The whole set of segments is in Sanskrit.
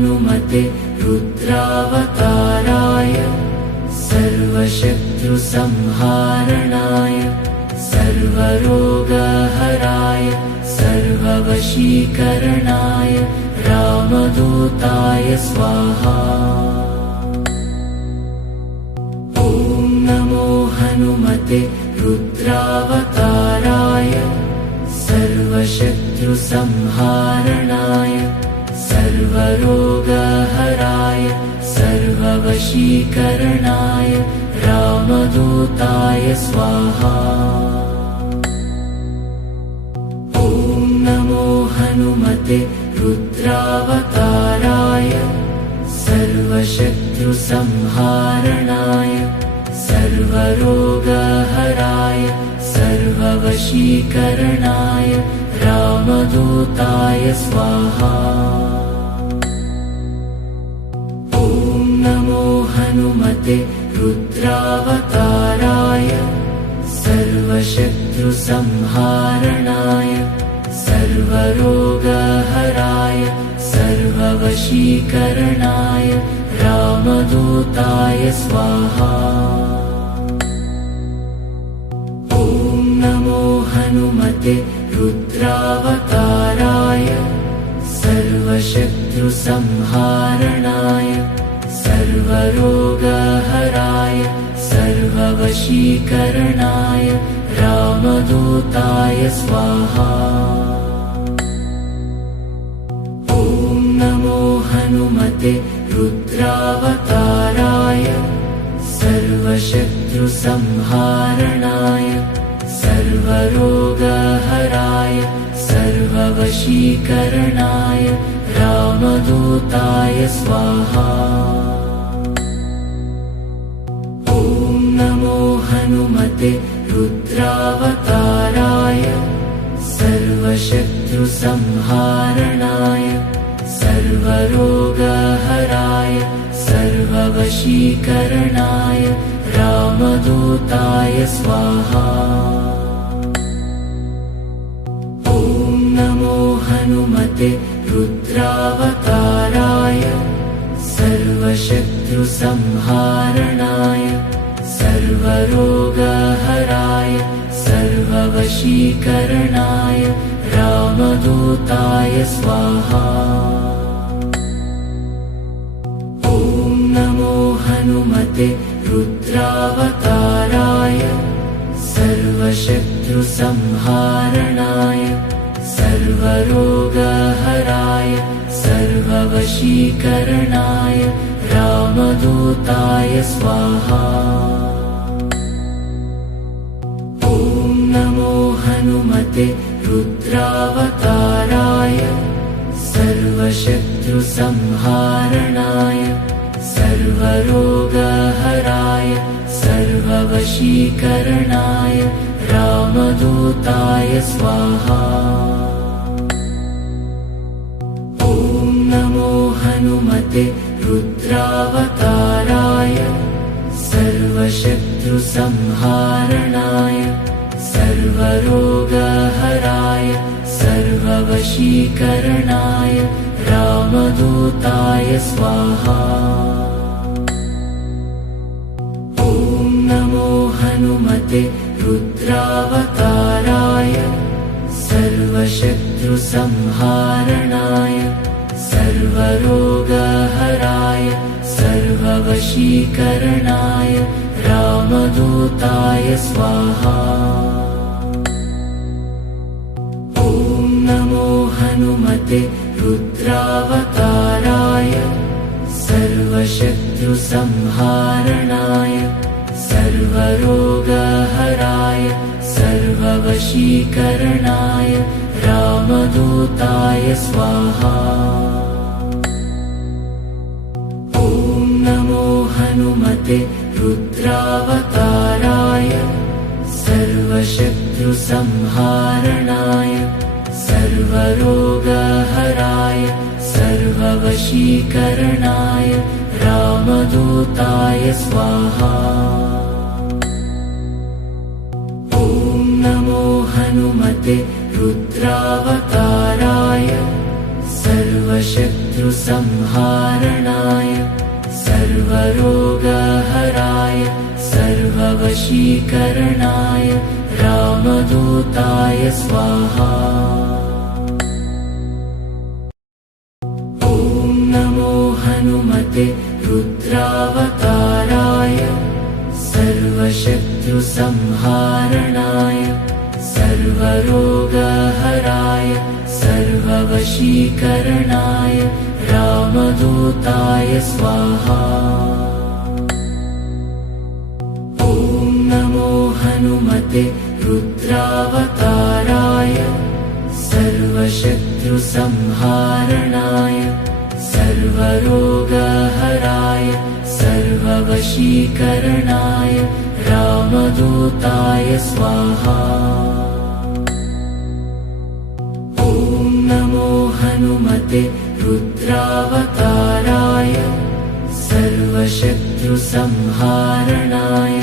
हनुमते रुद्रावताराय सर्वशत्रुसंहारणाय सर्वरोगहराय सर्ववशीकरणाय रामदूताय स्वाहा। ॐ नमो हनुमते रुद्रावताराय सर्वशत्रुसंहारणाय सर्वरोगहराय सर्ववशीकरणाय रामदूताय स्वाहा। ॐ नमो हनुमते रुद्रावताराय सर्वशत्रुसंहारणाय सर्वरोगहराय सर्ववशीकरणाय रामदूताय स्वाहा। ॐ नमो हनुमते रुद्रावताराय सर्वशत्रुसंहारणाय सर्वरोगहराय सर्ववशीकरणाय रामदूताय स्वाहा। ॐ नमो हनुमते रुद्रावताराय सर्वशत्रुसंहारणाय सर्वरोगहराय सर्ववशीकरणाय रामदूताय स्वाहा। ॐ नमो हनुमते रुद्रावताराय सर्वशत्रुसंहारणाय सर्वरोगहराय सर्ववशीकरणाय रामदूताय स्वाहा। ॐ नमो हनुमते रुद्रावताराय सर्वशत्रुसंहारणाय सर्वरोगहराय सर्ववशीकरणाय रामदूताय स्वाहा। ॐ नमो हनुमते रुद्रावताराय सर्वशत्रुसंहारणाय सर्वरोगहराय सर्ववशीकरणाय रामदूताय स्वाहा। ॐ नमो हनुमते रुद्रावताराय सर्वशत्रुसंहारणाय सर्वरोगहराय सर्ववशीकरणाय रामदूताय स्वाहा। ॐ नमो हनुमते रुद्रावताराय सर्वशत्रुसंहारणाय सर्वरोगहराय सर्ववशीकरणाय रामदूताय स्वाहा। ॐ नमो हनुमते रुद्रावताराय सर्वशत्रुसंहारणाय सर्वरोगहराय सर्ववशीकरणाय रामदूताय स्वाहा। ॐ नमो हनुमते रुद्रावताराय सर्वशत्रुसंहारणाय सर्वरोगहराय सर्ववशीकरणाय रामदूताय स्वाहा। ॐ नमो हनुमते रुद्रावताराय सर्वशत्रुसंहारणाय सर्वरोगहराय सर्ववशीकरणाय रामदूताय स्वाहा। ॐ नमो हनुमते रुद्रावताराय सर्वशत्रुसंहारणाय सर्वरोगहराय सर्ववशीकरणाय रामदूताय स्वाहा। ॐ नमो हनुमते रुद्रावताराय सर्वशत्रुसंहारणाय सर्वरोगहराय सर्ववशीकरणाय रामदूताय स्वाहा। ॐ नमो हनुमते रुद्रावताराय सर्वशत्रुसंहारणाय सर्वरोगहराय सर्ववशीकरणाय रामदूताय स्वाहा। ॐ नमो हनुमते रुद्रावताराय सर्वशत्रुसंहारणाय सर्वरोगहराय सर्ववशीकरणाय रामदूताय स्वाहा। ॐ नमो हनुमते रुद्रावताराय सर्वशत्रुसंहारणाय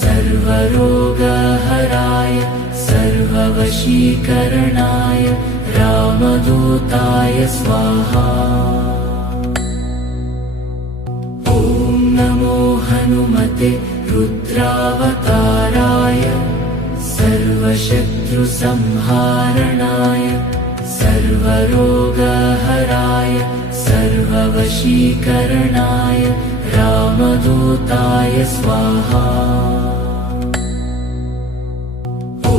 सर्वरोगहराय सर्ववशीकरणाय रामदूताय स्वाहा। ॐ नमो हनुमते रुद्रावताराय सर्वशत्रुसंहारणाय सर्वरोगहराय सर्ववशीकरणाय रामदूताय स्वाहा। ॐ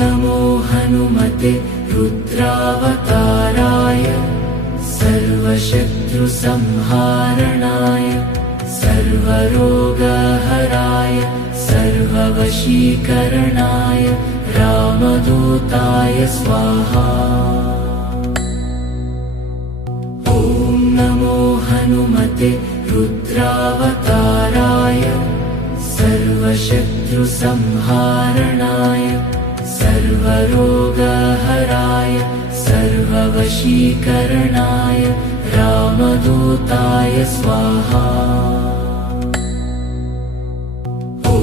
नमो हनुमते रुद्रावताराय सर्वशत्रुसंहारणाय सर्वरोगहराय सर्ववशीकरणाय रामदूताय स्वाहा। ॐ नमो हनुमते रुद्रावताराय सर्वशत्रुसंहारणाय सर्वरोगहराय सर्ववशीकरणाय रामदूताय स्वाहा। ॐ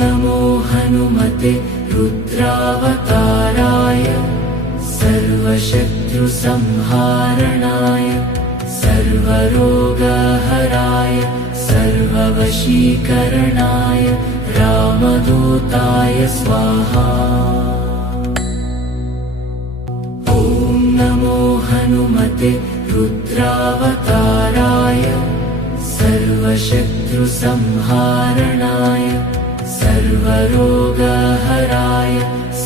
नमो हनुमते रुद्रावताराय सर्वशत्रुसंहारणाय सर्वरोगहराय सर्ववशीकरणाय रामदूताय स्वाहा। ॐ नमो हनुमते रुद्रावताराय सर्वशत्रुसंहारणाय सर्वरोगहराय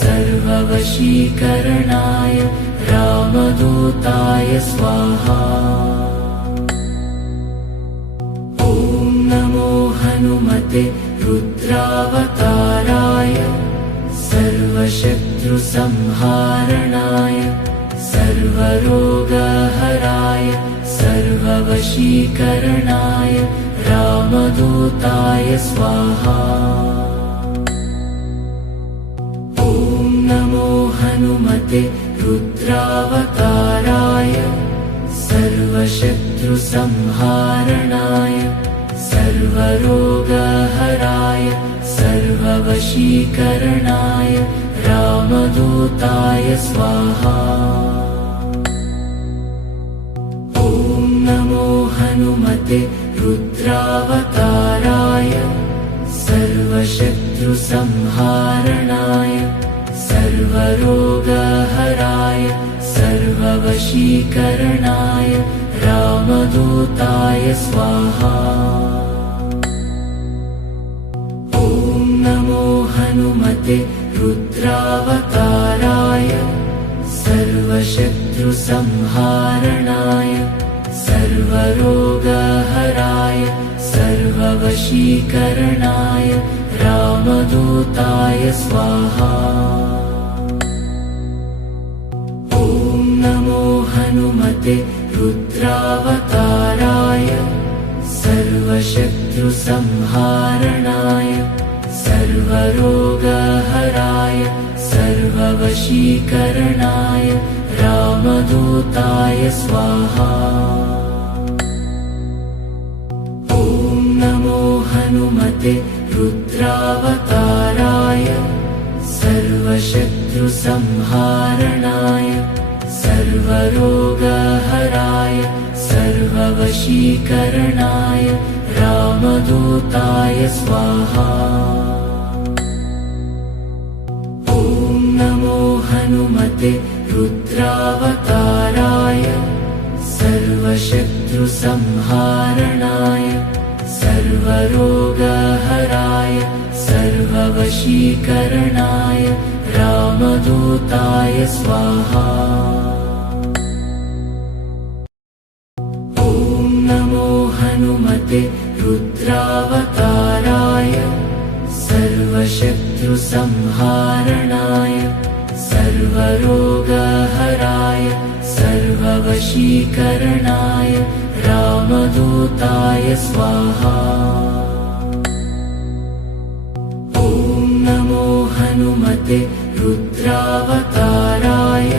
सर्ववशीकरणाय रामदूताय स्वाहा। ॐ नमो हनुमते रुद्रावताराय सर्वशत्रुसंहारणाय सर्वरोगहराय सर्ववशीकरणाय रामदूताय स्वाहा। ॐ नमो हनुमते रुद्रावताराय सर्वशत्रुसंहारणाय सर्वरोगहराय सर्ववशीकरणाय रामदूताय स्वाहा। ॐ नमो हनुमते रुद्रावताराय सर्वशत्रुसंहारणाय सर्वरोगहराय सर्ववशीकरणाय रामदूताय स्वाहा। ॐ नमो हनुमते रुद्रावताराय सर्वशत्रुसंहारणाय सर्वरोगहराय सर्ववशीकरणाय रामदूताय स्वाहा। ॐ नमो हनुमते रुद्रावताराय सर्वशत्रुसंहारणाय सर्वरोगहराय सर्ववशीकरणाय रामदूताय स्वाहा। ॐ नमो हनुमते रुद्रावताराय सर्वशत्रुसंहारणाय सर्वरोगहराय सर्ववशीकरणाय रामदूताय स्वाहा। ॐ नमो हनुमते रुद्रावताराय सर्वशत्रुसंहारणाय सर्वरोगहराय सर्ववशीकरणाय रामदूताय स्वाहा। ॐ नमो हनुमते रुद्रावताराय सर्वशत्रुसंहारणाय सर्वरोगहराय सर्ववशीकरणाय रामदूताय स्वाहा। ॐ नमो हनुमते रुद्रावताराय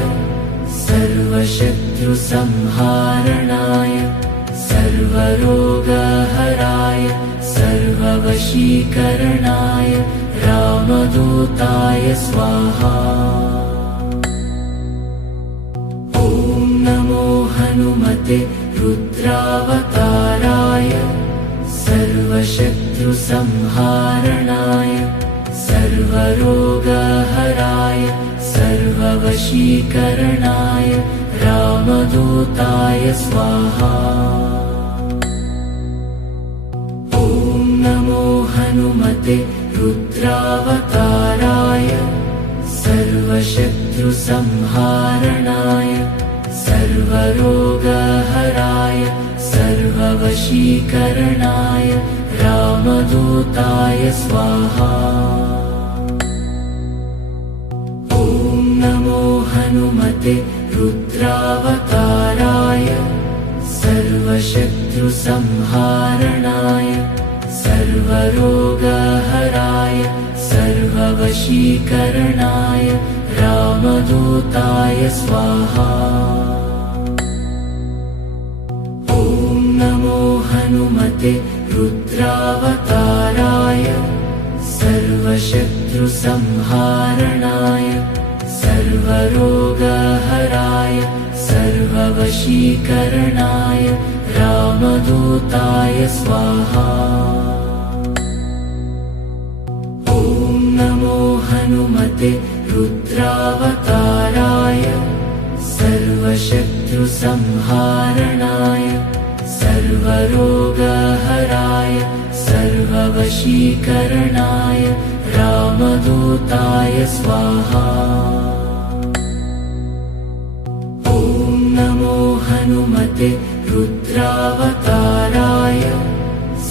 सर्वशत्रुसंहारणाय सर्वरोगहराय सर्ववशीकरणाय रामदूताय स्वाहा। ॐ नमो हनुमते रुद्रावताराय सर्वशत्रुसंहारणाय सर्वरोगहराय सर्ववशीकरणाय रामदूताय स्वाहा। ॐ नमो हनुमते रुद्रावताराय सर्वशत्रुसंहारणाय सर्वरोगहराय सर्ववशीकरणाय रामदूताय स्वाहा। ॐ नमो हनुमते रुद्रावताराय सर्वशत्रुसंहारणाय सर्वरोगहराय सर्ववशीकरणाय रामदूताय स्वाहा। ॐ नमो हनुमते रुद्रावताराय सर्वशत्रुसंहारणाय सर्वरोगहराय सर्ववशीकरणाय रामदूताय स्वाहा। ॐ नमो हनुमते रुद्रावताराय सर्वशत्रुसंहारणाय सर्वरोगहराय सर्ववशीकरणाय रामदूताय स्वाहा। ॐ नमो हनुमते रुद्रावताराय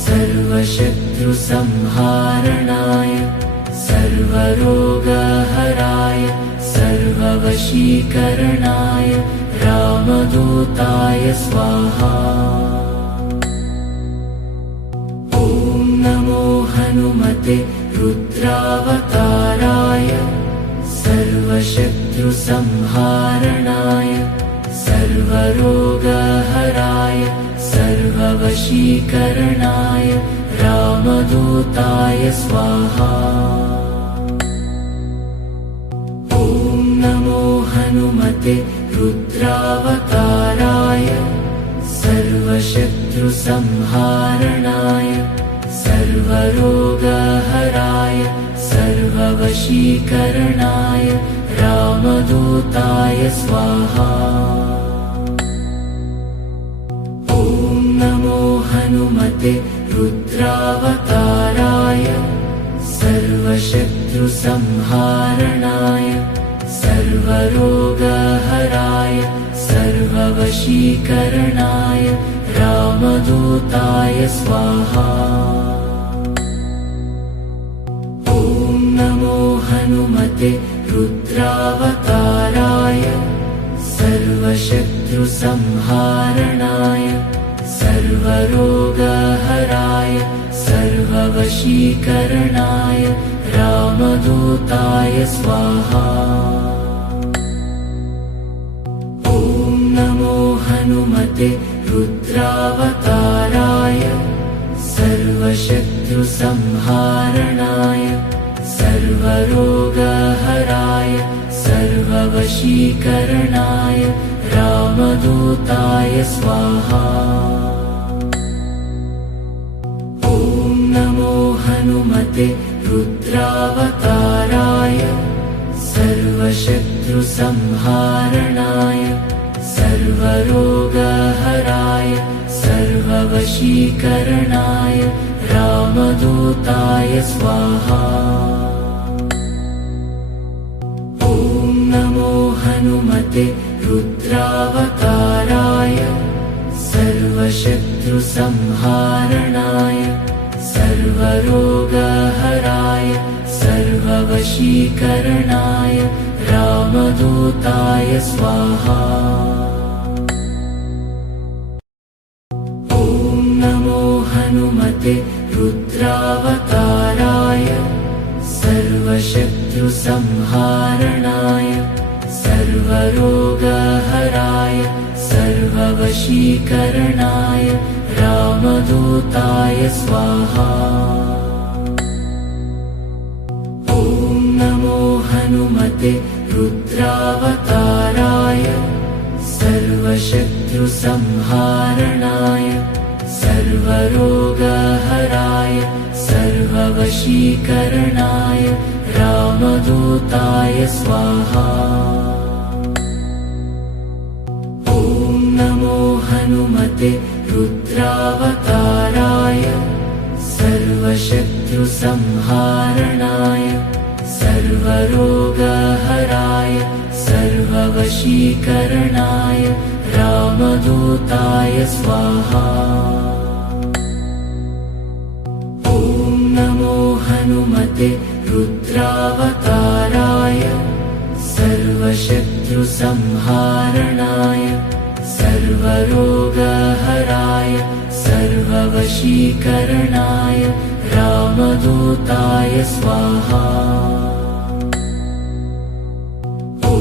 सर्वशत्रुसंहारणाय सर्वरोगहराय सर्ववशीकरणाय रामदूताय स्वाहा। ॐ नमो हनुमते रुद्रावताराय सर्वशत्रुसंहारणाय सर्वरोगहराय सर्ववशीकरणाय रामदूताय स्वाहा। ॐ नमो हनुमते रुद्रावताराय सर्वशत्रुसंहारणाय सर्वरोगहराय सर्ववशीकरणाय रामदूताय स्वाहा। ॐ नमो हनुमते रुद्रावताराय सर्वशत्रुसंहारणाय सर्वरोगहराय सर्ववशीकरणाय रामदूताय स्वाहा। ॐ नमो हनुमते रुद्रावताराय सर्वशत्रुसंहारणाय सर्वरोगहराय सर्ववशीकरणाय रामदूताय स्वाहा। ॐ नमो हनुमते रुद्रावताराय सर्वशत्रुसंहारणाय सर्वरोगहराय सर्ववशीकरणाय रामदूताय स्वाहा। ॐ नमो हनुमते रुद्रावताराय सर्वशत्रुसंहारणाय सर्वरोगहराय सर्ववशीकरणाय रामदूताय स्वाहा। ॐ नमो हनुमते रुद्रावताराय सर्वशत्रुसंहारणाय सर्वरोगहराय सर्ववशीकरणाय रामदूताय स्वाहा। ॐ नमो हनुमते रुद्रावताराय सर्वशत्रुसंहारणाय सर्वरोगहराय सर्ववशीकरणाय रामदूताय स्वाहा। ॐ नमो हनुमते रुद्रावताराय सर्वशत्रुसंहारणाय सर्वरोगहराय सर्ववशीकरणाय रामदूताय स्वाहा। ॐ नमो हनुमते रुद्रावताराय सर्वशत्रुसंहारणाय सर्वरोगहराय सर्ववशीकरणाय रामदूताय स्वाहा। ॐ नमो हनुमते रुद्रावताराय सर्वशत्रुसंहारणाय सर्वरोगहराय सर्ववशीकरणाय रामदूताय स्वाहा। ॐ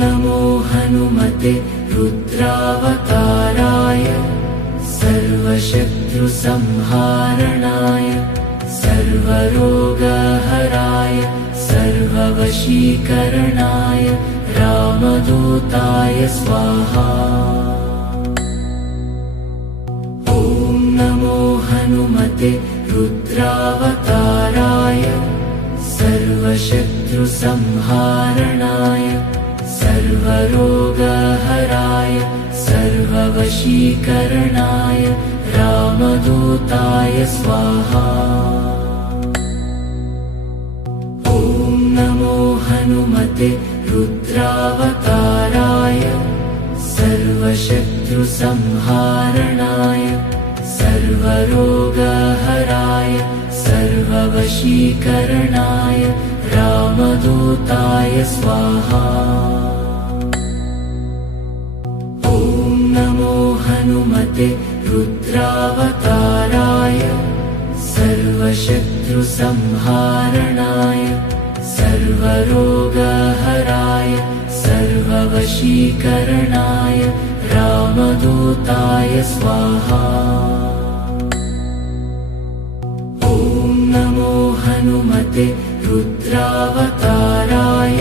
नमो हनुमते रुद्रावताराय सर्वशत्रुसंहारणाय सर्वरोगहराय सर्ववशीकरणाय रामदूताय स्वाहा। ॐ नमो हनुमते रुद्रावताराय सर्वशत्रुसंहारणाय सर्वरोगहराय सर्ववशीकरणाय रामदूताय स्वाहा। ॐ नमो हनुमते रुद्रावताराय सर्वशत्रुसंहारणाय सर्वरोगहराय सर्ववशीकरणाय रामदूताय स्वाहा। ॐ नमो हनुमते रुद्रावताराय सर्वशत्रुसंहारणाय सर्वरोगहराय सर्ववशीकरणाय रामदूताय स्वाहा। ॐ नमो हनुमते रुद्रावताराय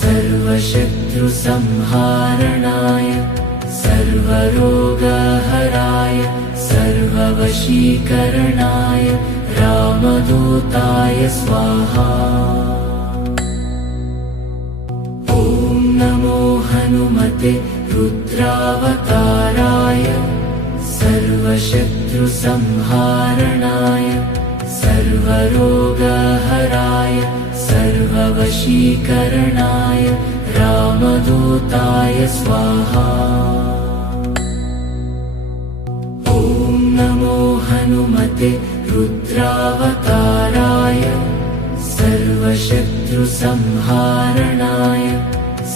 सर्वशत्रुसंहारणाय सर्वरोगहराय सर्ववशीकरणाय रामदूताय स्वाहा। ॐ नमो हनुमते रुद्रावताराय सर्वशत्रुसंहारणाय सर्वरोगहराय सर्ववशीकरणाय रामदूताय स्वाहा। ॐ नमो हनुमते रुद्रावताराय सर्वशत्रुसंहारणाय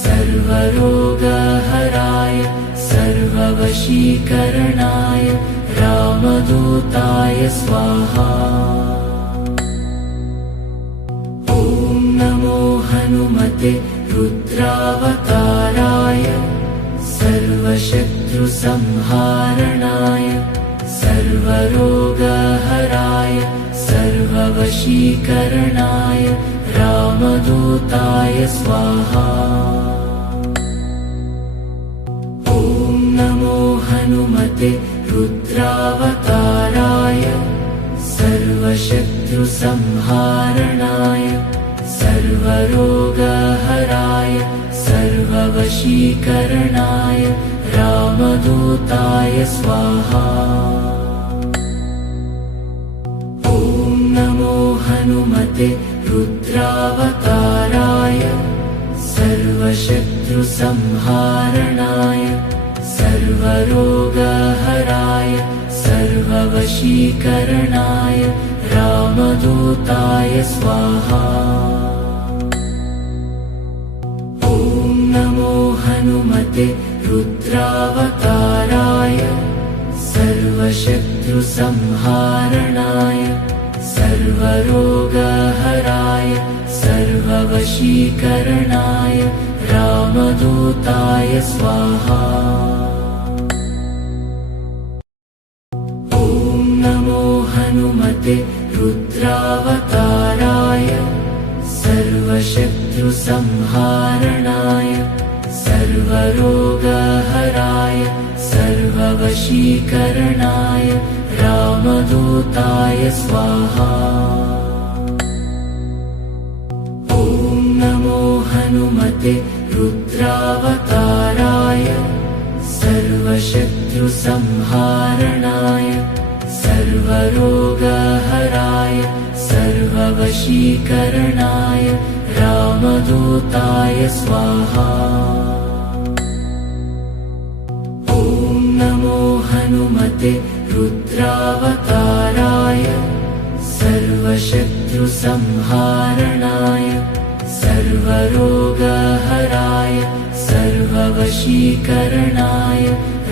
सर्वरोगहराय सर्ववशीकरणाय रामदूताय स्वाहा। ॐ नमो हनुमते रुद्रावताराय सर्वशत्रुसंहारणाय सर्वरोगहराय सर्ववशीकरणाय रामदूताय स्वाहा। ॐ हनुमते रुद्रावताराय सर्वशत्रुसंहारणाय सर्वरोगहराय सर्ववशीकरणाय रामदूताय स्वाहा। ॐ नमो हनुमते रुद्रावताराय सर्वशत्रुसंहारणाय सर्वरोगहराय सर्ववशीकरणाय रामदूताय स्वाहा। ॐ नमो हनुमते रुद्रावताराय सर्वशत्रुसंहारणाय सर्वरोगहराय सर्ववशीकरणाय रामदूताय स्वाहा। ॐ नमो हनुमते रुद्रावताराय सर्वशत्रुसंहारणाय सर्वरोगहराय सर्ववशीकरणाय रामदूताय स्वाहा। ॐ नमो हनुमते रुद्रावताराय सर्वशत्रुसंहारणाय सर्वरोगहराय सर्ववशीकरणाय रामदूताय स्वाहा। ॐ नमो हनुमते रुद्रावताराय सर्वशत्रुसंहारणाय सर्वरोगहराय सर्ववशीकरणाय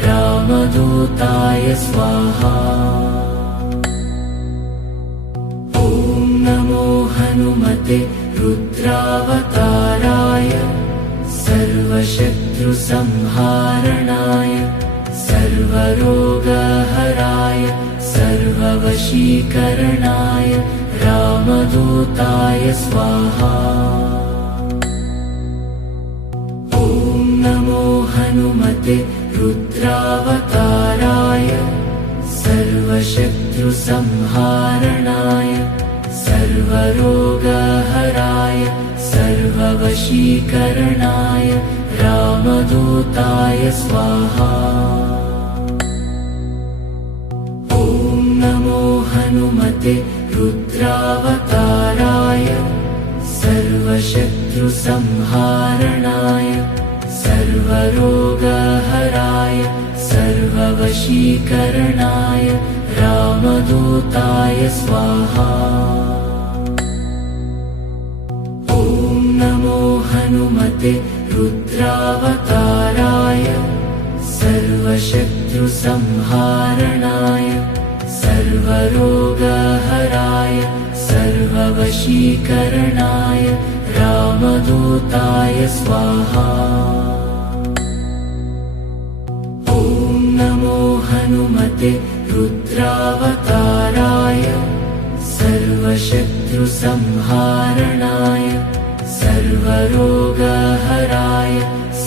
रामदूताय स्वाहा। ॐ नमो हनुमते रुद्रावताराय सर्वशत्रुसंहारणाय सर्वरोगहराय सर्ववशीकरणाय रामदूताय स्वाहा। ॐ नमो हनुमते रुद्रावताराय सर्वशत्रुसंहारणाय सर्वरोगहराय सर्ववशीकरणाय रामदूताय स्वाहा। ॐ नमो हनुमते रुद्रावताराय सर्वशत्रुसंहारणाय सर्वरोगहराय सर्ववशीकरणाय रामदूताय स्वाहा। ॐ नमो हनुमते रुद्रावताराय सर्वशत्रुसंहारणाय सर्वरोगहराय सर्ववशीकरणाय रामदूताय स्वाहा। ॐ नमो हनुमते रुद्रावताराय सर्वशत्रुसंहारणाय सर्वरोगहराय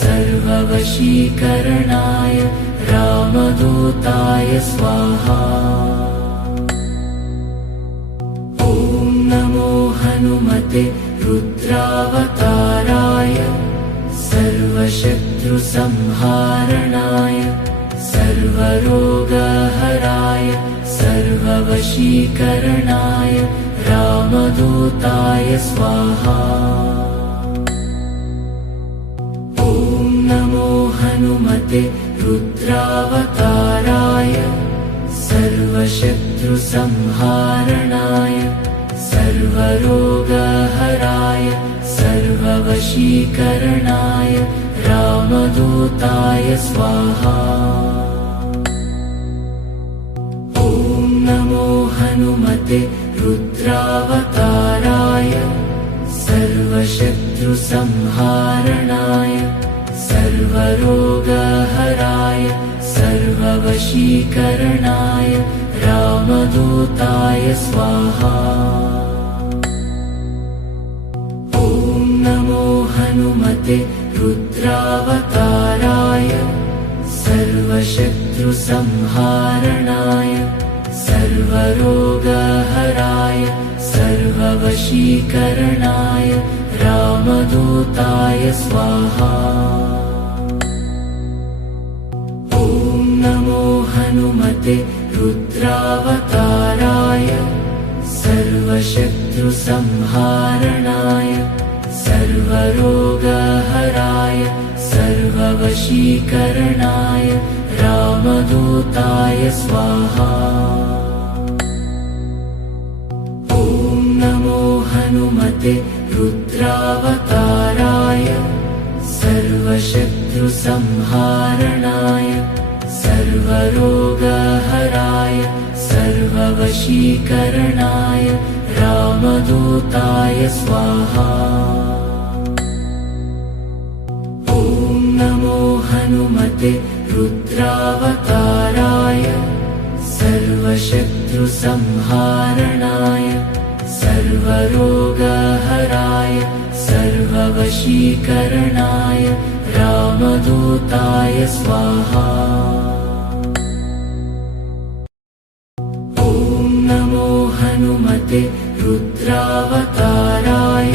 सर्ववशीकरणाय रामदूताय स्वाहा। ॐ नमो हनुमते रुद्रावताराय सर्वशत्रुसंहारणाय सर्वरोगहराय सर्ववशीकरणाय रामदूताय स्वाहा। ॐ नमो हनुमते रुद्रावताराय सर्वशत्रुसंहारणाय सर्वरोगहराय सर्ववशीकरणाय रामदूताय स्वाहा। ॐ नमो हनुमते रुद्रावताराय सर्वशत्रुसंहारणाय सर्वरोगहराय सर्ववशीकरणाय रामदूताय स्वाहा। ॐ नमो हनुमते रुद्रावताराय सर्वशत्रुसंहारणाय सर्वरोगहराय सर्ववशीकरणाय रामदूताय स्वाहा। ॐ नमो हनुमते रुद्रावताराय सर्वशत्रुसंहारणाय सर्वरोगहराय सर्ववशीकरणाय रामदूताय स्वाहा। ॐ नमो हनुमते रुद्रावताराय सर्वशत्रुसंहारणाय सर्वरोगहराय सर्ववशीकरणाय रामदूताय स्वाहा। ॐ नमो हनुमते रुद्रावताराय सर्वशत्रुसंहारणाय सर्वरोगहराय सर्ववशीकरणाय रामदूताय स्वाहा। ॐ नमो हनुमते रुद्रावताराय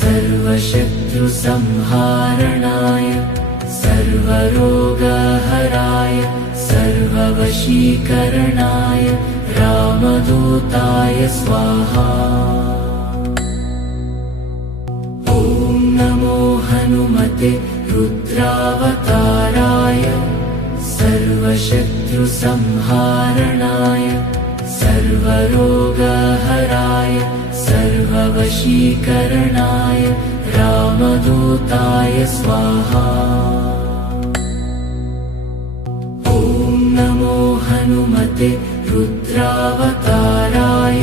सर्वशत्रुसंहारणाय सर्वरोगहराय सर्ववशीकरणाय रामदूताय स्वाहा। ॐ नमो हनुमते रुद्रावताराय सर्वशत्रुसंहारणाय सर्वरोगहराय सर्ववशीकरणाय रामदूताय स्वाहा। ॐ नमो हनुमते रुद्रावताराय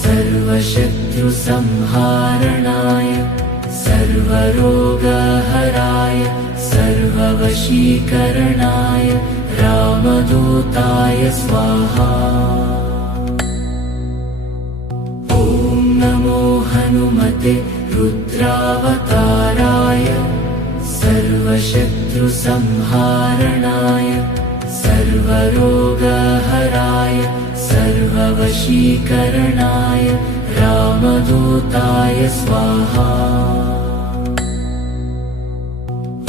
सर्वशत्रुसंहारणाय सर्वरोगहराय सर्ववशीकरणाय रामदूताय स्वाहा। ॐ नमो हनुमते रुद्रावताराय सर्वशत्रुसंहारणाय सर्वरोगहराय सर्ववशीकरणाय रामदूताय स्वाहा।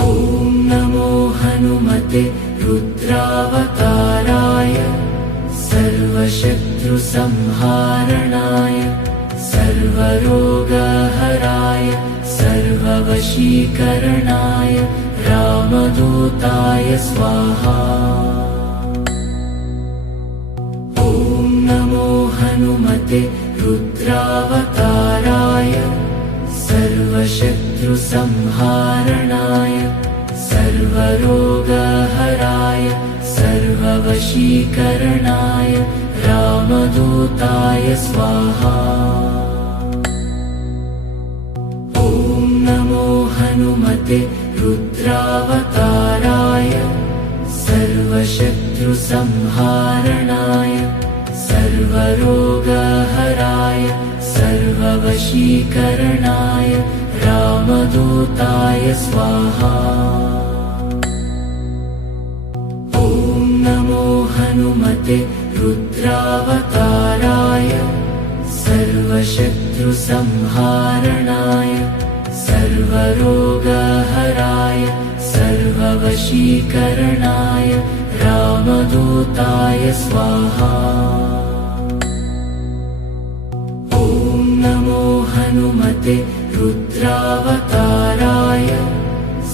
ॐ नमो हनुमते रुद्रावताराय सर्वशत्रुसंहारणाय सर्वरोगहराय सर्ववशीकरणाय रामदूताय स्वाहा। ॐ नमो हनुमते रुद्रावताराय सर्वशत्रुसंहारणाय सर्वरोगहराय सर्ववशीकरणाय रामदूताय स्वाहा। ॐ नमो हनुमते रुद्रावताराय सर्वशत्रुसंहारणाय सर्वरोगहराय सर्ववशीकरणाय रामदूताय स्वाहा। ॐ नमो हनुमते रुद्रावताराय सर्वशत्रुसंहारणाय सर्वरोगहराय सर्ववशीकरणाय रामदूताय स्वाहा। ॐ नमो हनुमते रुद्रावताराय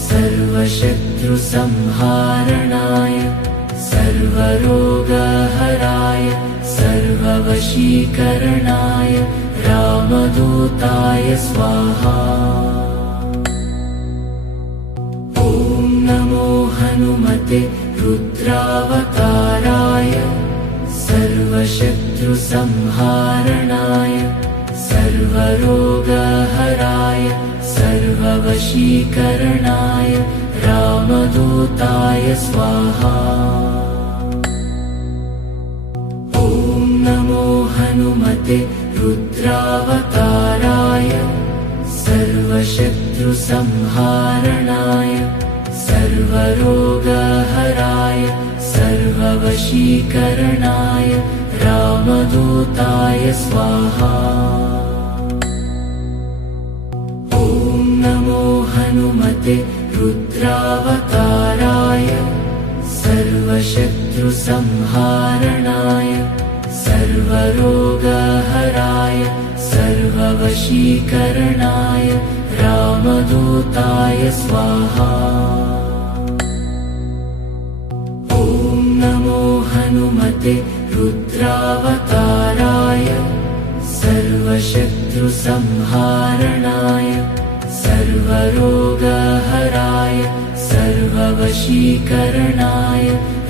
सर्वशत्रुसंहारणाय सर्वरोगहराय सर्ववशीकरणाय रामदूताय स्वाहा। ॐ नमो हनुमते रुद्रावताराय सर्वशत्रुसंहारणाय सर्वरोगहराय सर्ववशीकरणाय रामदूताय स्वाहा। ॐ नमो हनुमते रुद्रावताराय सर्वशत्रुसंहारणाय सर्वरोगहराय सर्ववशीकरणाय रामदूताय स्वाहा। ॐ नमो हनुमते रुद्रावताराय सर्वशत्रुसंहारणाय सर्वरोगहराय सर्ववशीकरणाय रामदूताय स्वाहा। ॐ नमो हनुमते रुद्रावताराय सर्वशत्रुसंहारणाय सर्वरोगहराय सर्ववशीकरणाय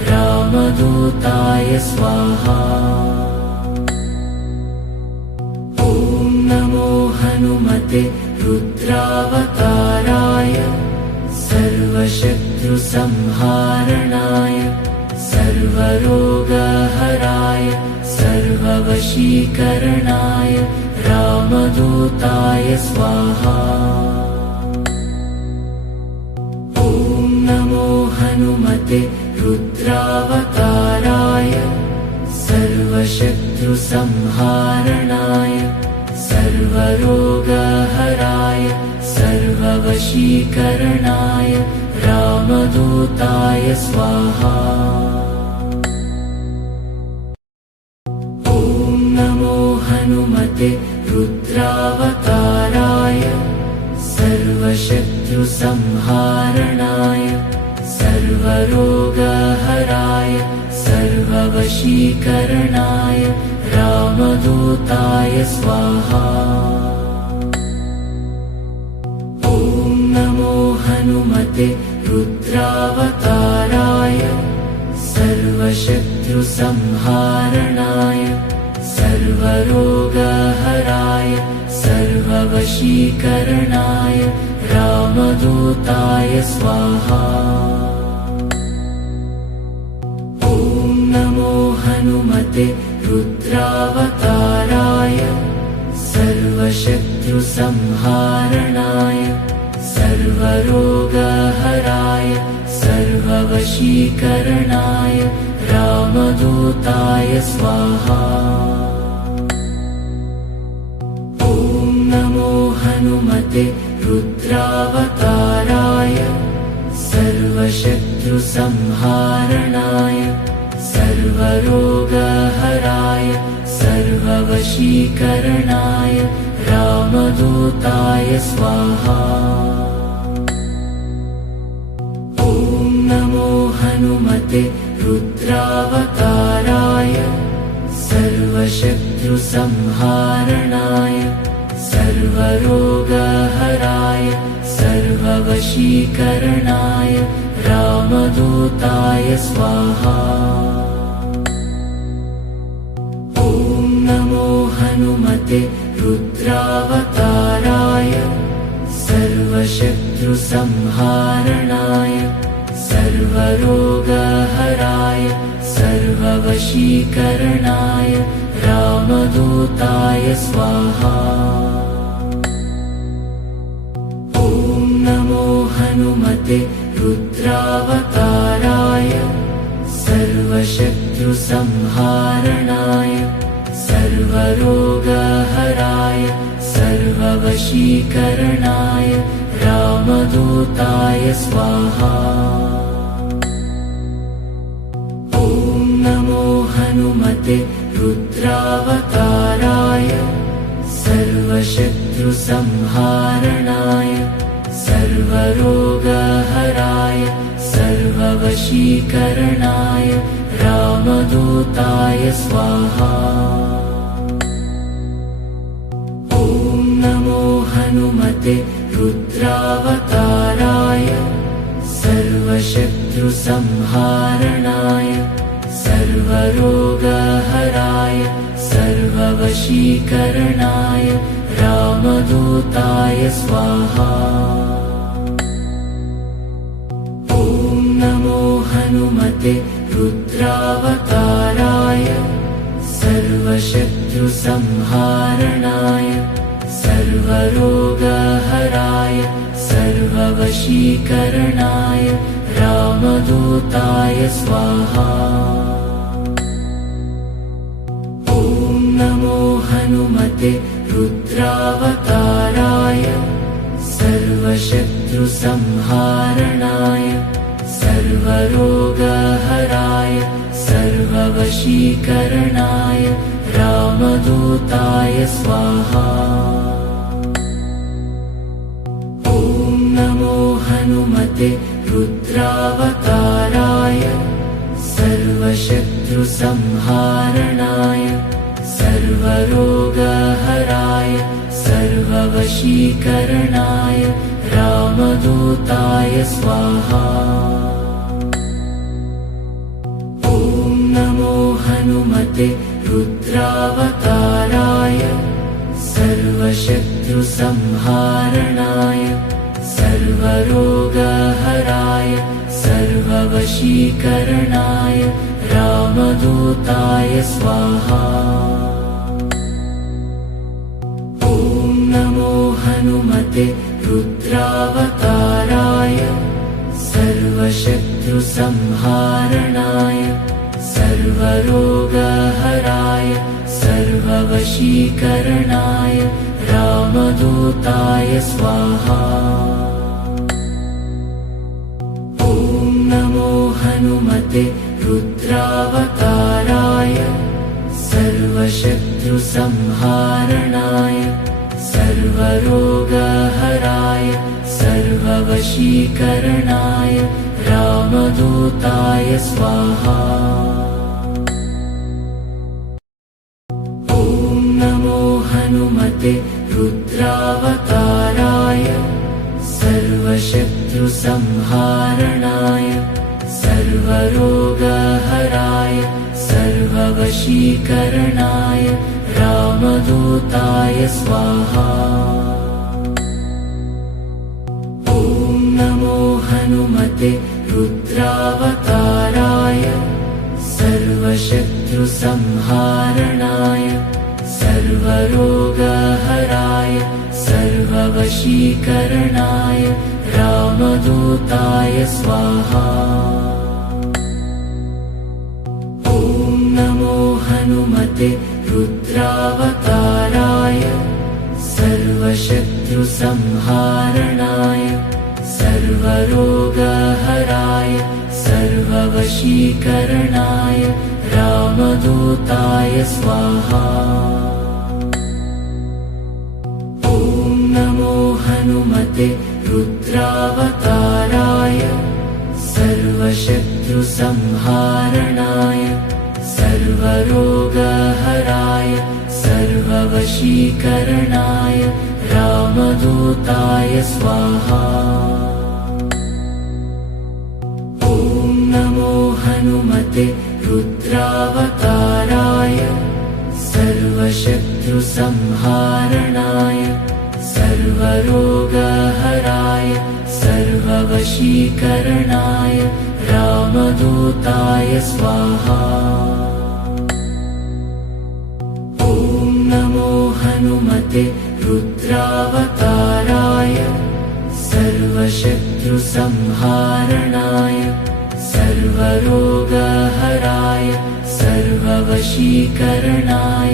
रामदूताय स्वाहा। ॐ नमो हनुमते रुद्रावताराय सर्वशत्रुसंहारणाय सर्वरोगहराय सर्ववशीकरणाय रामदूताय स्वाहा। ॐ नमो हनुमते रुद्रावताराय सर्वशत्रुसंहारणाय सर्वरोगहराय सर्ववशीकरणाय रामदूताय स्वाहा। ॐ नमो हनुमते रुद्रावताराय सर्वशत्रुसंहारणाय सर्वरोगहराय सर्ववशीकरणाय रामदूताय स्वाहा। ॐ नमो हनुमते रुद्रावताराय सर्वशत्रुसंहारणाय सर्वरोगहराय सर्ववशीकरणाय रामदूताय स्वाहा। ॐ नमो हनुमते रुद्रावताराय सर्वशत्रुसंहारणाय सर्वरोगहराय सर्ववशीकरणाय रामदूताय स्वाहा। ॐ नमो हनुमते रुद्रावताराय सर्वशत्रुसंहारणाय सर्वरोगहराय सर्ववशीकरणाय रामदूताय स्वाहा। ॐ नमो हनुमते रुद्रावताराय सर्वशत्रुसंहारणाय सर्वरोगहराय सर्ववशीकरणाय रामदूताय स्वाहा। ॐ नमो हनुमते रुद्रावताराय सर्वशत्रुसंहारणाय सर्वरोगहराय सर्ववशीकरणाय रामदूताय स्वाहा। ॐ नमो हनुमते रुद्रावताराय सर्वशत्रुसंहारणाय सर्वरोगहराय सर्ववशीकरणाय रामदूताय स्वाहा। ॐ नमो हनुमते रुद्रावताराय सर्वशत्रुसंहारणाय सर्वरोगहराय सर्ववशीकरणाय रामदूताय स्वाहा। ॐ नमो हनुमते रुद्रावताराय सर्वशत्रुसंहारणाय सर्वरोगहराय सर्ववशीकरणाय रामदूताय स्वाहा। ॐ नमो हनुमते रुद्रावताराय सर्वशत्रुसंहारणाय सर्वरोगहराय सर्ववशीकरणाय रामदूताय स्वाहा। ॐ नमो हनुमते रुद्रावताराय सर्वशत्रुसंहारणाय सर्वरोगहराय सर्ववशीकरणाय रामदूताय स्वाहा। ॐ नमो हनुमते रुद्रावताराय सर्वशत्रुसंहारणाय सर्वरोगहराय सर्ववशीकरणाय रामदूताय स्वाहा। ॐ नमो हनुमते रुद्रावताराय सर्वशत्रुसंहारणाय सर्वरोगहराय सर्ववशीकरणाय रामदूताय स्वाहा। ॐ नमो हनुमते रुद्रावताराय सर्वशत्रुसंहारणाय सर्वरोगहराय सर्ववशीकरणाय रामदूताय स्वाहा। ॐ नमो हनुमते रुद्रावताराय सर्वशत्रुसंहारणाय सर्वरोगहराय सर्ववशीकरणाय रामदूताय स्वाहा। ॐ नमो हनुमते रुद्रावताराय सर्वशत्रुसंहारणाय सर्वरोगहराय सर्ववशीकरणाय रामदूताय स्वाहा। ॐ नमो हनुमते रुद्रावताराय सर्वशत्रुसंहारणाय सर्वरोगहराय सर्ववशीकरणाय रामदूताय स्वाहा। ॐ नमो हनुमते रुद्रावताराय सर्वशत्रुसंहारणाय सर्वरोगहराय सर्ववशीकरणाय रामदूताय स्वाहा। ॐ नमो हनुमते रुद्रावताराय सर्वशत्रुसंहारणाय सर्वरोगहराय सर्ववशीकरणाय रामदूताय स्वाहा। ॐ नमो हनुमते रुद्रावताराय सर्वशत्रुसंहारणाय सर्वरोगहराय सर्ववशीकरणाय रामदूताय स्वाहा। ॐ नमो हनुमते रुद्रावताराय सर्वशत्रुसंहारणाय सर्वरोगहराय सर्ववशीकरणाय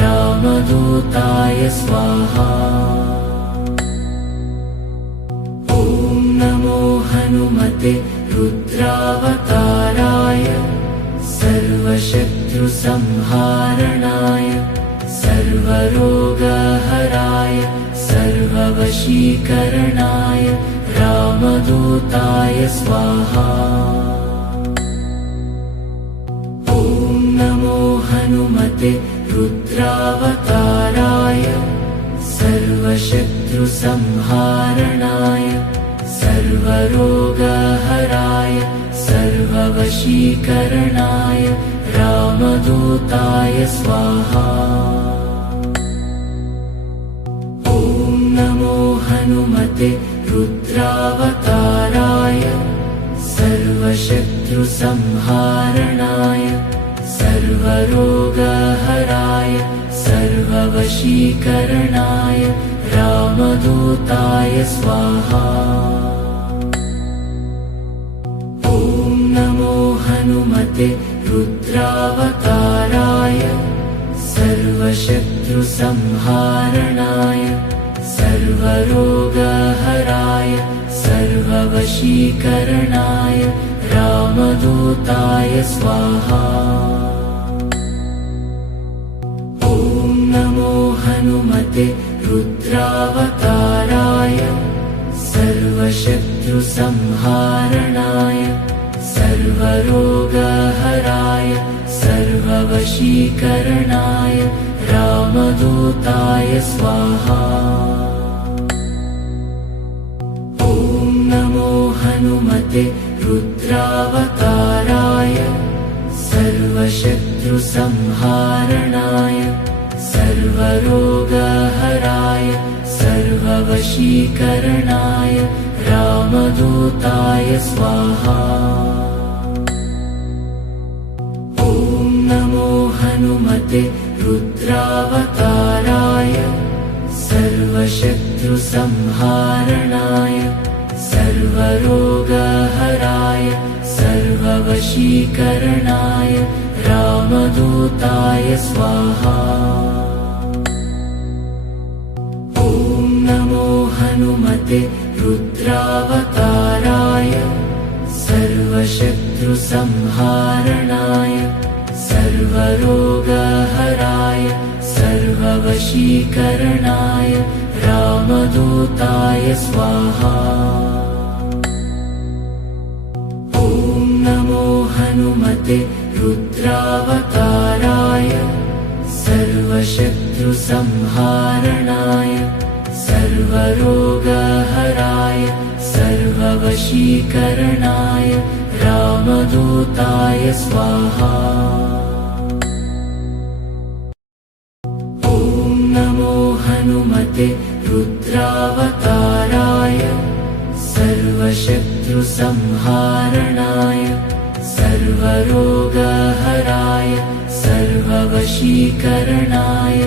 रामदूताय स्वाहा। ॐ नमो हनुमते रुद्रावताराय सर्वशत्रुसंहारणाय सर्वरोगहराय सर्ववशीकरणाय रामदूताय स्वाहा। ॐ नमो हनुमते रुद्रावताराय सर्वशत्रुसंहारणाय सर्वरोगहराय सर्ववशीकरणाय रामदूताय स्वाहा। ॐ नमो हनुमते रुद्रावताराय सर्वशत्रुसंहारणाय सर्वरोगहराय सर्ववशीकरणाय रामदूताय स्वाहा। ॐ हनुमते रुद्रावताराय सर्वशत्रुसंहारणाय सर्वरोगहराय सर्ववशीकरणाय रामदूताय स्वाहा। ॐ नमो हनुमते रुद्रावताराय सर्वशत्रुसंहारणाय सर्वरोगहराय सर्ववशीकरणाय रामदूताय स्वाहा। ॐ नमो हनुमते रुद्रावताराय सर्वशत्रुसंहारणाय सर्वरोगहराय सर्ववशीकरणाय रामदूताय स्वाहा। ॐ नमो हनुमते रुद्रावताराय सर्वशत्रुसंहारणाय सर्वरोगहराय सर्ववशीकरणाय रामदूताय स्वाहा। ॐ नमो हनुमते रुद्रावताराय सर्वशत्रुसंहारणाय सर्वरोगहराय सर्ववशीकरणाय रामदूताय स्वाहा। ॐ नमो हनुमते रुद्रावताराय सर्वशत्रुसंहारणाय सर्वरोगहराय सर्ववशीकरणाय रामदूताय स्वाहा। ॐ नमो हनुमते रुद्रावताराय सर्वशत्रुसंहारणाय सर्वरोगहराय सर्ववशीकरणाय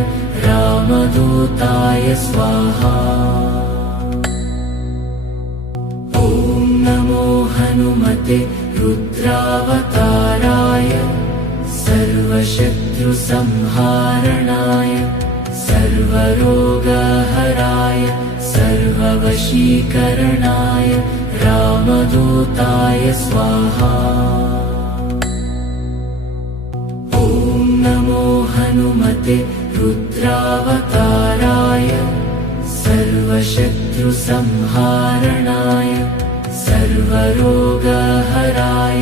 रामदूताय स्वाहा। ॐ नमो हनुमते रुद्रावताराय सर्वशत्रुसंहारणाय सर्वरोगहराय सर्ववशीकरणाय रामदूताय स्वाहा। ॐ नमो हनुमते रुद्रावताराय सर्वशत्रुसंहारणाय सर्वरोगहराय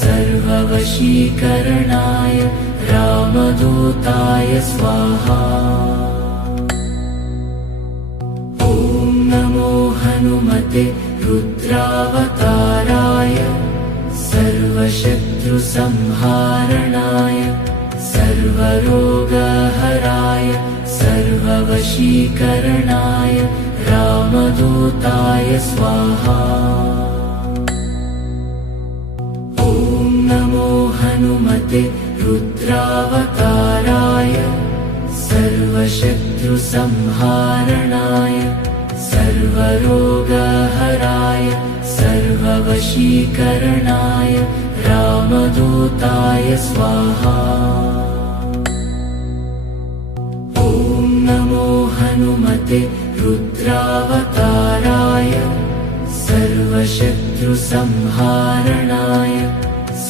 सर्ववशीकरणाय रामदूताय स्वाहा। ॐ नमो हनुमते रुद्रावताराय सर्वशत्रुसंहारणाय सर्वरोगहराय सर्ववशीकरणाय रामदूताय स्वाहा। ॐ नमो हनुमते रुद्रावताराय सर्वशत्रुसंहारणाय सर्वरोगहराय सर्ववशीकरणाय रामदूताय स्वाहा। ॐ नमो हनुमते रुद्रावताराय सर्वशत्रुसंहारणाय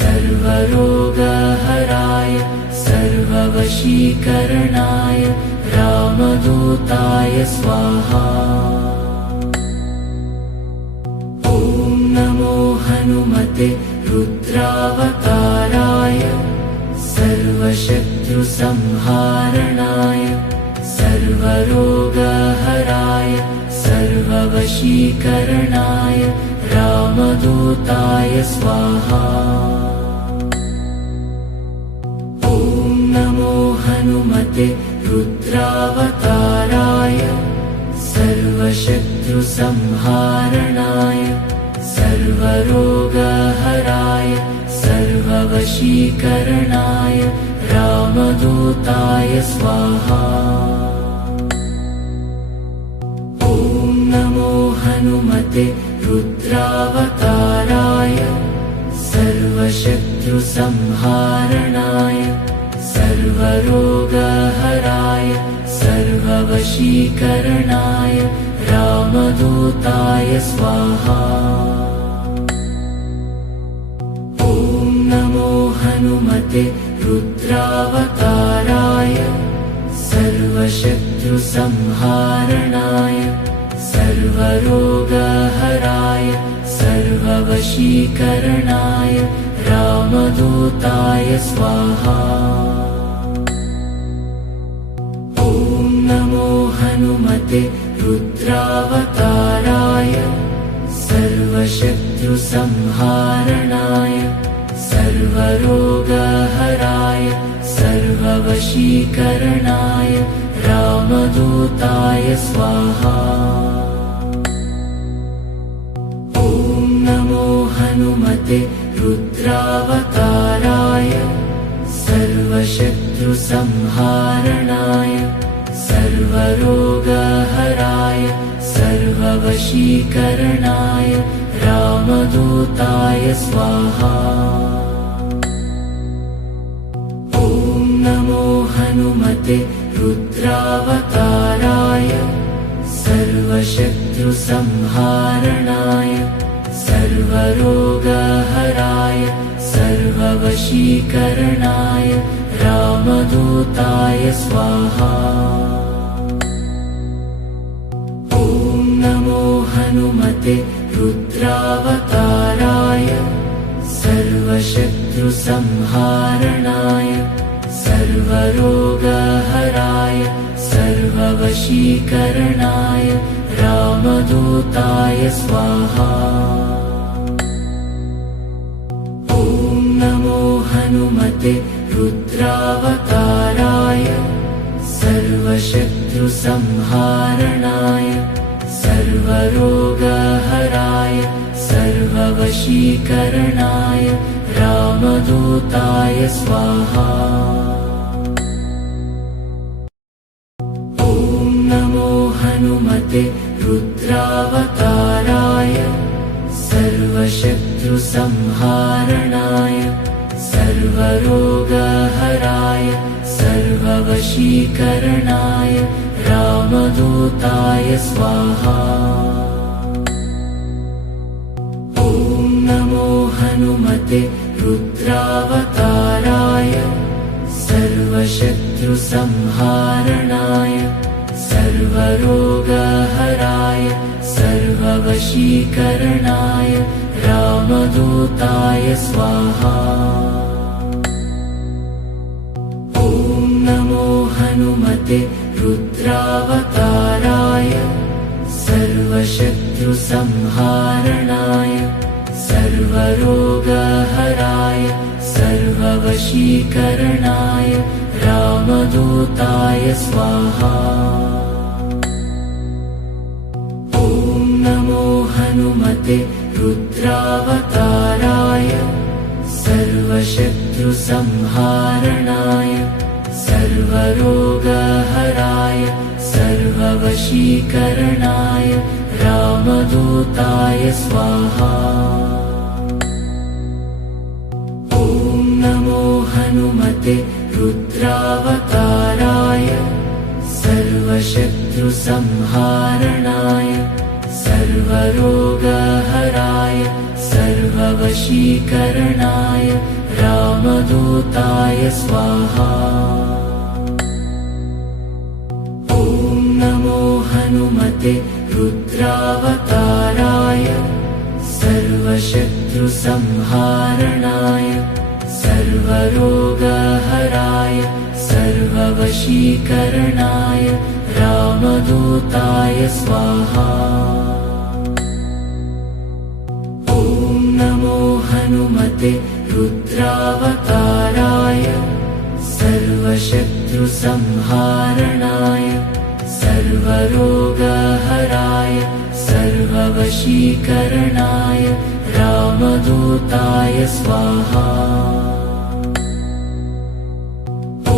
सर्वरोगहराय सर्ववशीकरणाय रामदूताय स्वाहा। ॐ नमो हनुमते रुद्रावताराय सर्वशत्रुसंहारणाय सर्वरोगहराय सर्ववशीकरणाय रामदूताय स्वाहा। ॐ नमो हनुमते रुद्रावताराय सर्वशत्रुसंहारणाय सर्वरोगहराय सर्ववशीकरणाय रामदूताय स्वाहा। ॐ नमो हनुमते रुद्रावताराय सर्वशत्रुसंहारणाय सर्वरोगहराय सर्ववशीकरणाय रामदूताय स्वाहा। ॐ नमो हनुमते रुद्रावताराय सर्वशत्रुसंहारणाय सर्वरोगहराय सर्ववशीकरणाय रामदूताय स्वाहा। ॐ नमो हनुमते रुद्रावताराय सर्वशत्रुसंहारणाय सर्वरोगहराय सर्ववशीकरणाय रामदूताय स्वाहा। ॐ नमो हनुमते रुद्रावताराय सर्वशत्रुसंहारणाय सर्वरोगहराय सर्ववशीकरणाय रामदूताय स्वाहा। ॐ नमो हनुमते रुद्रावताराय सर्वशत्रुसंहारणाय सर्वरोगहराय सर्ववशीकरणाय रामदूताय स्वाहा। ॐ नमो हनुमते रुद्रावताराय सर्वशत्रुसंहारणाय सर्वरोगहराय सर्ववशीकरणाय रामदूताय स्वाहा। ॐ नमो हनुमते रुद्रावताराय सर्वशत्रुसंहारणाय सर्वरोगहराय सर्ववशीकरणाय रामदूताय स्वाहा। ॐ नमो हनुमते रुद्रावताराय सर्वशत्रुसंहारणाय सर्वरोगहराय सर्ववशीकरणाय रामदूताय स्वाहा। ॐ नमो हनुमते रुद्रावताराय सर्वशत्रुसंहारणाय सर्वरोगहराय सर्ववशीकरणाय रामदूताय स्वाहा। ॐ नमो हनुमते रुद्रावताराय सर्वशत्रुसंहारणाय सर्वरोगहराय सर्ववशीकरणाय रामदूताय स्वाहा। ॐ नमो हनुमते रुद्रावताराय सर्वशत्रुसंहारणाय सर्वरोगहराय सर्ववशीकरणाय रामदूताय स्वाहा। ॐ नमो हनुमते रुद्रावताराय सर्वशत्रुसंहारणाय सर्वरोगहराय सर्ववशीकरणाय रामदूताय स्वाहा। ॐ नमो हनुमते रुद्रावताराय सर्वशत्रुसंहारणाय सर्वरोगहराय सर्ववशीकरणाय रामदूताय स्वाहा। ॐ नमो हनुमते रुद्रावताराय सर्वशत्रुसंहारणाय सर्वरोगहराय सर्ववशीकरणाय रामदूताय स्वाहा। ॐ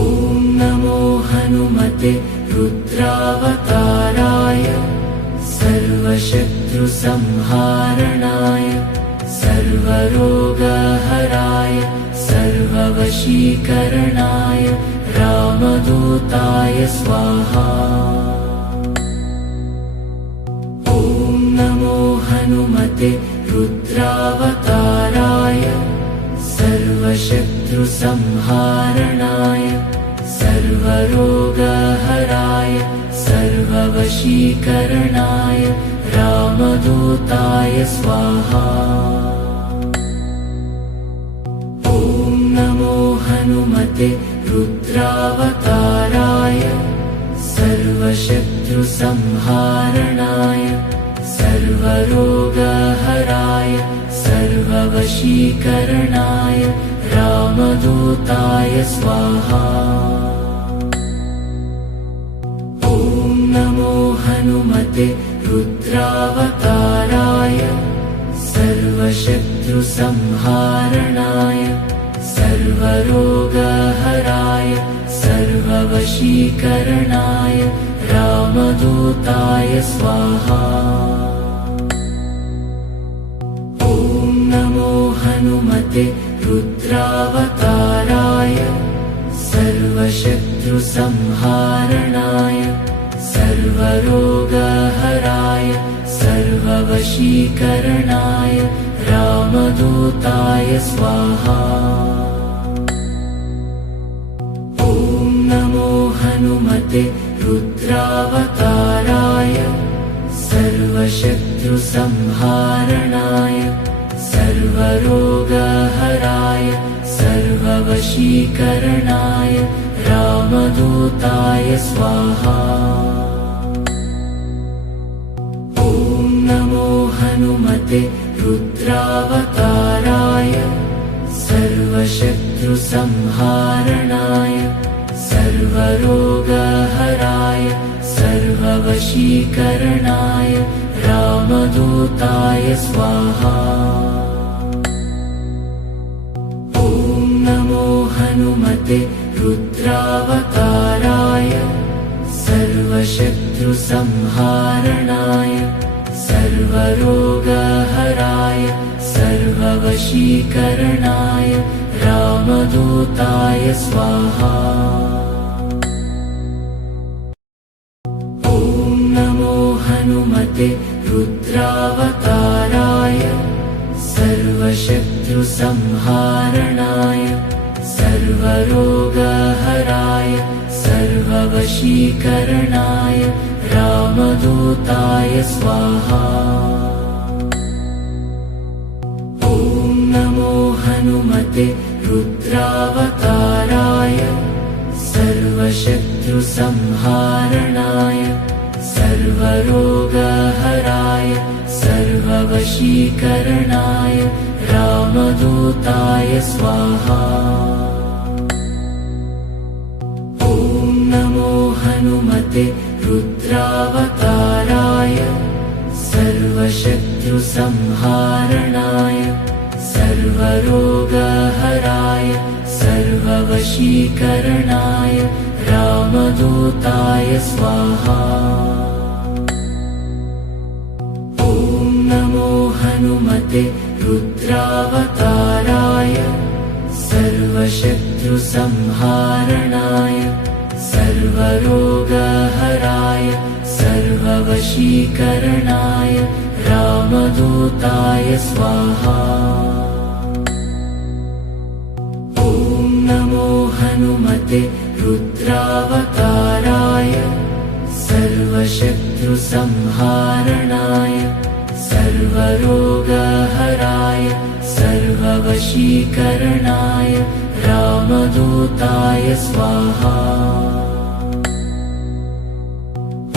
नमो हनुमते रुद्रावताराय सर्वशत्रुसंहारणाय सर्वरोगहराय सर्ववशीकरणाय रामदूताय स्वाहा। ॐ नमो हनुमते रुद्रावताराय सर्वशत्रुसंहारणाय सर्वरोगहराय सर्ववशीकरणाय रामदूताय स्वाहा। ॐ नमो हनुमते रुद्रावताराय सर्वशत्रुसंहारणाय सर्वरोगहराय सर्ववशीकरणाय रामदूताय स्वाहा। ॐ नमो हनुमते रुद्रावताराय सर्वशत्रुसंहारणाय सर्वरोगहराय सर्ववशीकरणाय रामदूताय स्वाहा। ॐ नमो हनुमते रुद्रावताराय सर्वशत्रुसंहारणाय सर्वरोगहराय सर्ववशीकरणाय रामदूताय स्वाहा। ॐ नमो हनुमते रुद्रावताराय सर्वशत्रुसंहारणाय सर्वरोगहराय सर्ववशीकरणाय रामदूताय स्वाहा। ॐ नमो हनुमते रुद्रावताराय सर्वशत्रुसंहारणाय सर्वरोगहराय सर्ववशीकरणाय रामदूताय स्वाहा। ॐ नमो हनुमते रुद्रावताराय सर्वशत्रुसंहारणाय सर्वरोगहराय सर्ववशीकरणाय रामदूताय स्वाहा। ॐ नमो हनुमते रुद्रावताराय सर्वशत्रुसंहारणाय सर्वरोगहराय सर्ववशीकरणाय रामदूताय स्वाहा। ॐ नमो हनुमते रुद्रावताराय सर्वशत्रुसंहारणाय सर्वरोगहराय सर्ववशीकरणाय रामदूताय स्वाहा। ॐ नमो हनुमते रुद्रावताराय सर्वशत्रुसंहारणाय सर्वरोगहराय सर्ववशीकरणाय रामदूताय स्वाहा। ॐ नमो हनुमते रुद्रावताराय सर्वशत्रुसंहारणाय सर्वरोगहराय सर्ववशीकरणाय रामदूताय स्वाहा। ॐ नमो हनुमते रुद्रावताराय सर्वशत्रुसंहारणाय सर्वरोगहराय सर्ववशीकरणाय रामदूताय स्वाहा।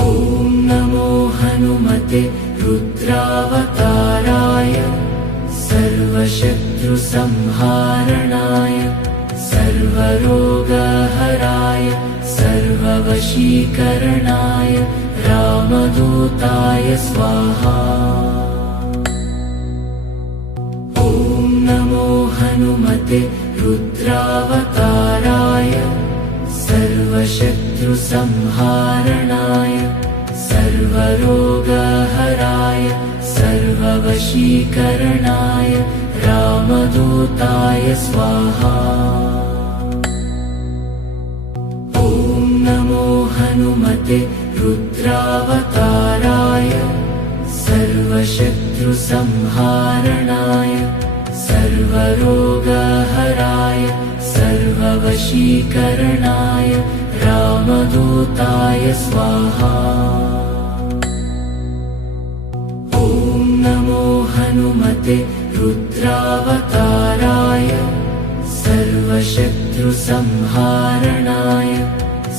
ॐ नमो हनुमते रुद्रावताराय सर्वशत्रुसंहारणाय सर्वरोगहराय सर्ववशीकरणाय रामदूताय स्वाहा। ॐ नमो हनुमते रुद्रावताराय सर्वशत्रुसंहारणाय सर्वरोगहराय सर्व सर्ववशीकरणाय रामदूताय स्वाहा। ॐ नमो हनुमते रुद्रावताराय सर्वशत्रुसंहारणाय सर्वरोगहराय सर्ववशीकरणाय रामदूताय स्वाहा। ॐ नमो हनुमते रुद्रावताराय सर्वशत्रुसंहारणाय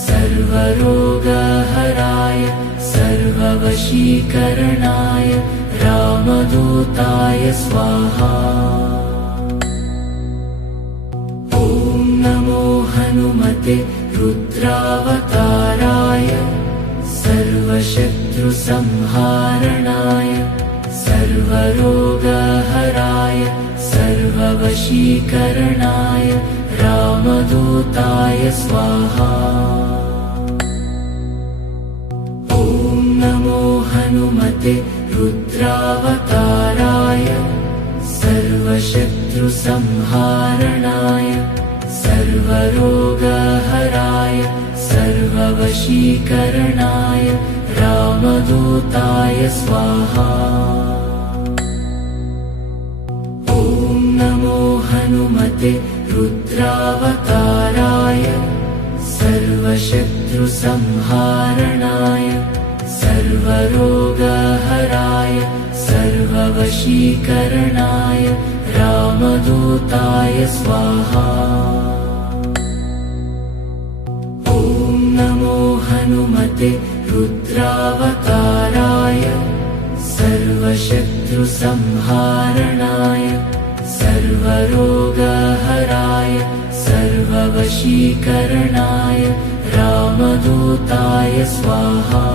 सर्वरोगहराय सर्ववशीकरणाय रामदूताय स्वाहा। ॐ नमो हनुमते रुद्रावताराय सर्वशत्रुसंहारणाय सर्वरोगहराय सर्ववशीकरणाय रामदूताय स्वाहा। ॐ नमो हनुमते रुद्रावताराय सर्वशत्रुसंहारणाय सर्वरोगहराय सर्ववशीकरणाय रामदूताय स्वाहा। ॐ नमो हनुमते रुद्रावताराय सर्वशत्रुसंहारणाय सर्वरोगहराय सर्ववशीकरणाय रामदूताय स्वाहा। ॐ नमो हनुमते रुद्रावताराय सर्वशत्रुसंहारणाय सर्वरोगहराय सर्ववशीकरणाय रामदूताय स्वाहा।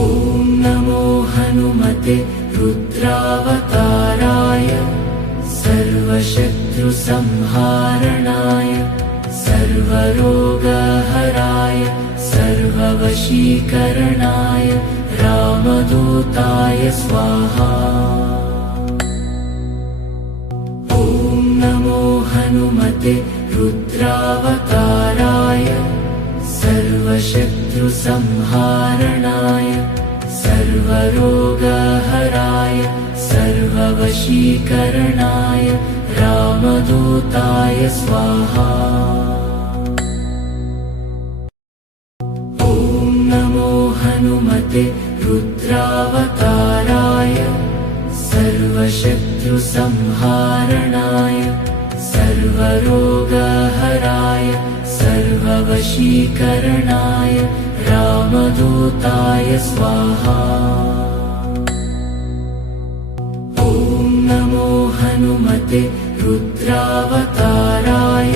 ॐ नमो हनुमते रुद्रावताराय सर्वशत्रुसंहारणाय सर्वरोगहराय सर्ववशीकरणाय रामदूताय स्वाहा। ॐ नमो हनुमते रुद्रावताराय सर्वशत्रुसंहारणाय सर्वरोगहराय सर्ववशीकरणाय रामदूताय स्वाहा। ॐ नमो हनुमते रुद्रावताराय सर्वशत्रुसंहारणाय सर्वरोगहराय सर्ववशीकरणाय रामदूताय स्वाहा। ॐ नमो हनुमते रुद्रावताराय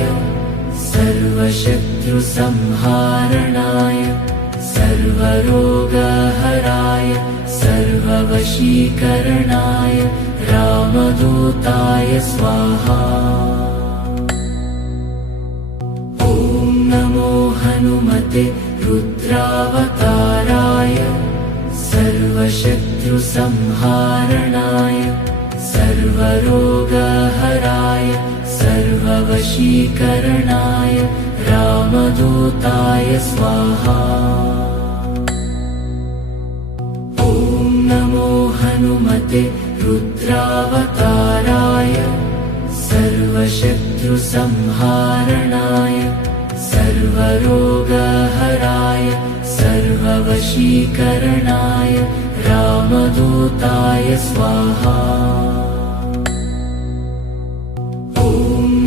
सर्वशत्रुसंहारणाय सर्वरोगहराय सर्ववशीकरणाय रामदूताय स्वाहा। ॐ नमो हनुमते रुद्रावताराय सर्वशत्रुसंहारणाय सर्वरोगहराय सर्ववशीकरणाय रामदूताय स्वाहा। ॐ नमो हनुमते रुद्रावताराय सर्वशत्रुसंहारणाय सर्वरोगहराय सर्ववशीकरणाय रामदूताय स्वाहा। ॐ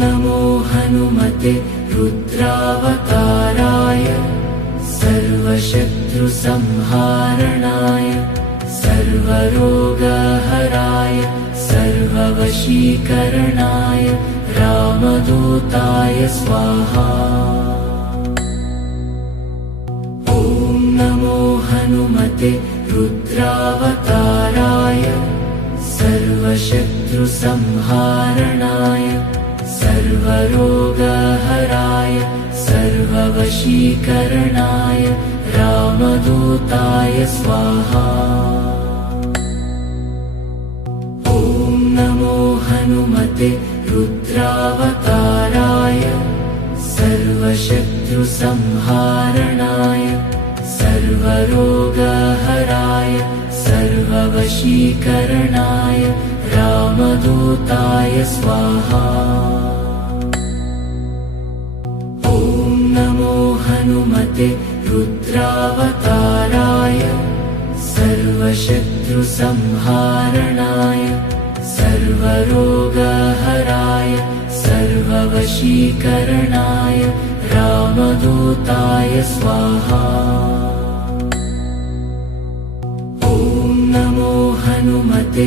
नमो हनुमते रुद्रावताराय सर्वशत्रुसंहारणाय सर्वरोगहराय सर्ववशीकरणाय रामदूताय स्वाहा। ॐ नमो हनुमते रुद्रावताराय सर्वशत्रुसंहारणाय सर्वरोगहराय सर्ववशीकरणाय रामदूताय स्वाहा। हनुमते रुद्रावताराय सर्वशत्रुसंहारणाय सर्वरोगहराय सर्ववशीकरणाय रामदूताय स्वाहा। ॐ नमो हनुमते रुद्रावताराय सर्वशत्रुसंहारणाय सर्वरोगहराय सर्ववशीकरणाय रामदूताय स्वाहा। ॐ नमो हनुमते